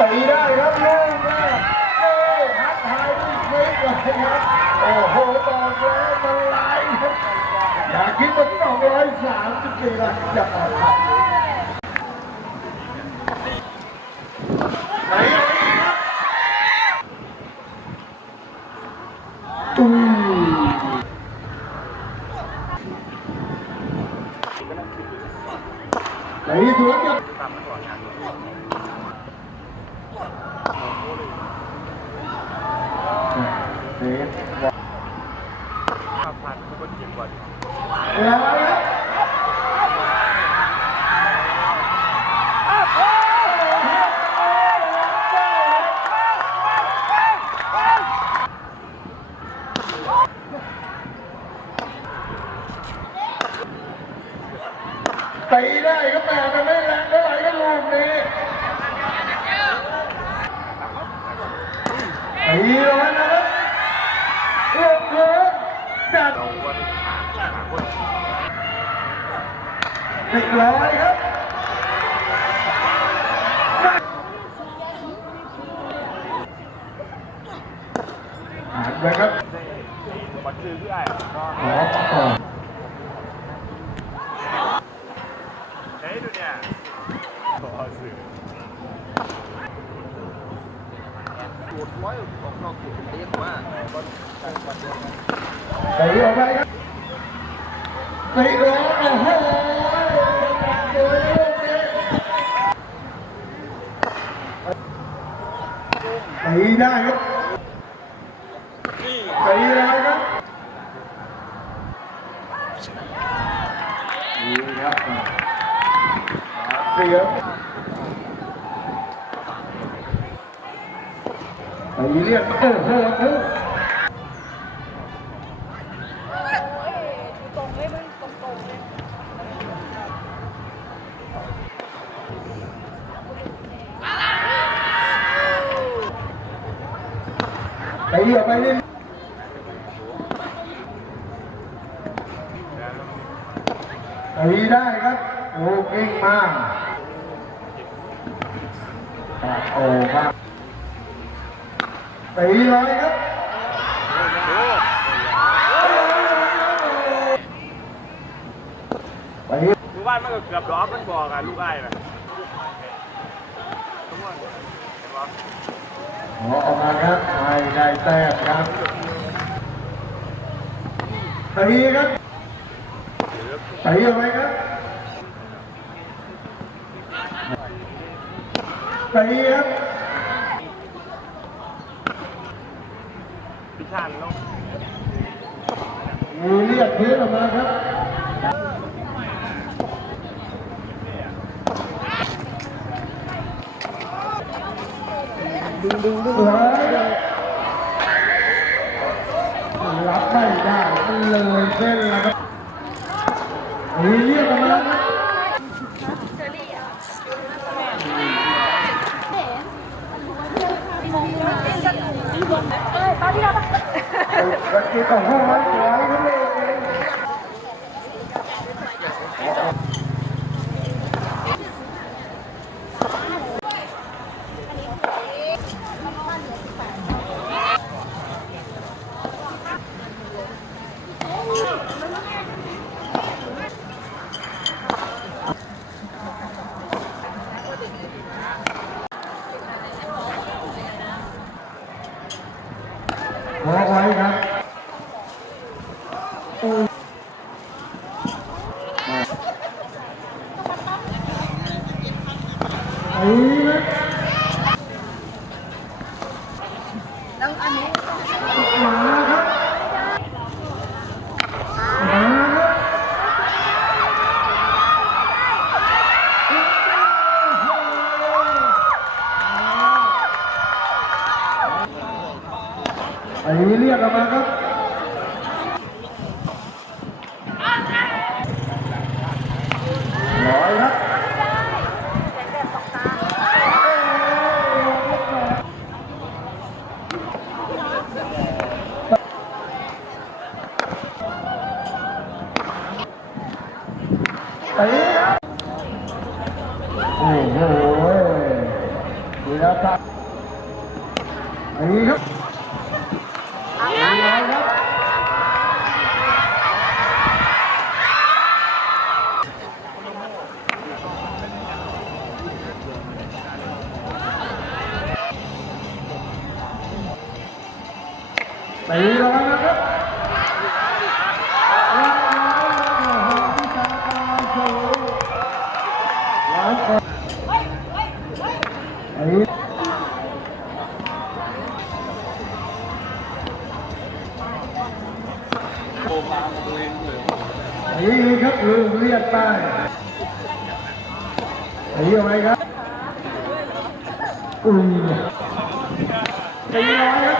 ตีได้ครับลูกแรกเอ้ฮัทไทยนี่เฟ้เลยครับ โอ้โหบอกแล้วมันลายครับอย่าคิดว่าสองร้อยสามสิบสี่ละจะออกครับไหนเอาอีกครับตุ้มไหนสวนกับ เซฟห้าพันทุกคนเก็บก่อนแล้วตีได้ก็แปลมันไม่แรงเท่าไหร่ก็ลูกนี้ตีเลยนะครับเลือกเลือกจัด เราวันหาหาคน เรียบร้อยครับอ่านไปครับบัตรซื้อที่ไอ้ก็ขอต่อใช้ดูเนี่ยขอซื้อปวดร้อยออกนอกตัวเรียกว่าตีออกไปครับตีร้อยโอ้โห ตีได้ครับตีเลยครับดีครับเสียงตีเรียกโอ้โห ตรงเลยมันตรงตรงเลย ตีออกไปนี่ตีได้ครับ โอ้เก่งมากครับโอ้ครับตีเลยครับตีลูกบ้านมันก็เกือบดอมันบอกอะลูกไอ้น่ะทุกคนเห็นปะ ขอออกมาครับไม่ได้แต้มครับตีครับตีออกไปครับตีครับพิชานลงมีเรียกเทสออกมาครับ ดึงดึงดึงรับไม่ได้มันเลยเส้นแล้วครับมีเรียกออกมาครับเอ้ยป้าพี่เราปะกระติกของห้องไว้สวยทั้งเลยขอไว้ครับไอ้นะ แล้วอัน โอ้โหท่าอันนี้ครับอันนี้ครับตีร้ยนะครับร้ ครับลืมเรียกใต้อันนี้เอาไว้ครับ อุ้ยตีร้อยครับ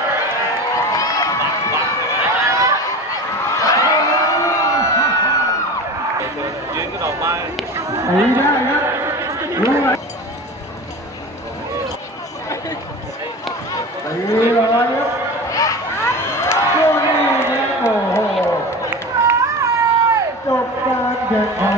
ยืนกันออกมาตีได้ครับรู้ไหมตีร้อยครับโอ้นี่ครับโอ้โห จบ